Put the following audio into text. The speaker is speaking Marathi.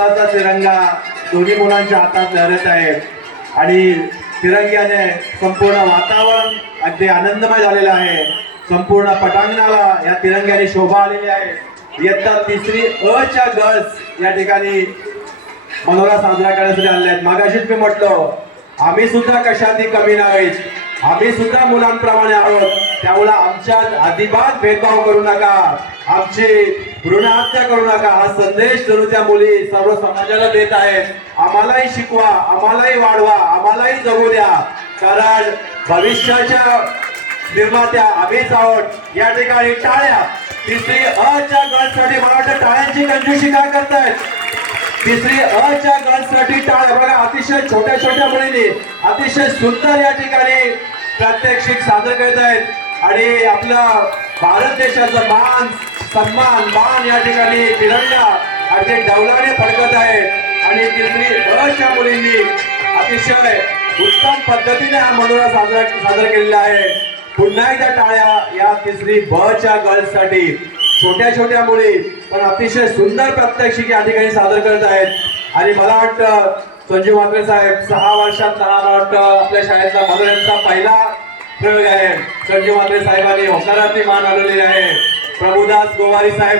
भारताचा तिरंगा दोन्ही मुलांच्या हातात लहरत आहे आणि तिरंग्याने संपूर्ण वातावरण अगदी आनंदमय झालेलं आहे. संपूर्ण पटांगणाला या तिरंग्याने शोभा आलेली आहे. इयत्ता तिसरी अ च्या गर्ल्स या ठिकाणी मनोरा साजरा करण्यासाठी आले आहेत. मागाशीच मी म्हटलं आम्ही सुद्धा कशातही कमी नाहीत, आम्ही सुद्धा मुलांप्रमाणे आहोत. त्यामुळे आमच्यात अजिबात भेदभाव करू नका, आमची भ्रूणहत्या करू नका हा संदेश जरूर त्या मुली सर्व समाजाला देत आहेत. आम्हालाही शिकवा, आम्हालाही वाढवा, आम्हालाही जगू द्या, कारण भविष्याच्या निर्मात्या आम्हीच आहोत. या ठिकाणी टाळ्या तिसरी अ च्या गर्ल्ससाठी. मला वाटतं टाळ्यांची कंजूसी काय करतायत. तिसरी अ च्या गर्ल्ससाठी टाळ्या. बघा अतिशय छोट्या छोट्या मुलींनी अतिशय सुंदर या ठिकाणी प्रात्यक्षिक सादर करत आहेत आणि आपला भारत देशाचा मान सन्मान मान या ठिकाणी तिरंगा अगदी डौलाने फडकत आहे आणि तिसरी अ च्या मुलींनी अतिशय उत्तम पद्धतीने हा मनोरा साजरा केलेला आहे. पुन्हा एकदा टाळ्या या तिसरी ब च्या गर्ल्ससाठी. छोट्या छोट्या मुली पण अतिशय सुंदर प्रात्यक्षिक या ठिकाणी सादर करत आहेत आणि मला वाटतं संजीव म्हात्रे साहेब 6 वर्षात मला वाटतं आपल्या शाळेतला मनोरंजनचा पहिला प्रयोग आहे. संजीव म्हात्रे साहेबांनी होकारार्थी मान आलेली आहे. प्रभुदास गोवारी साहेब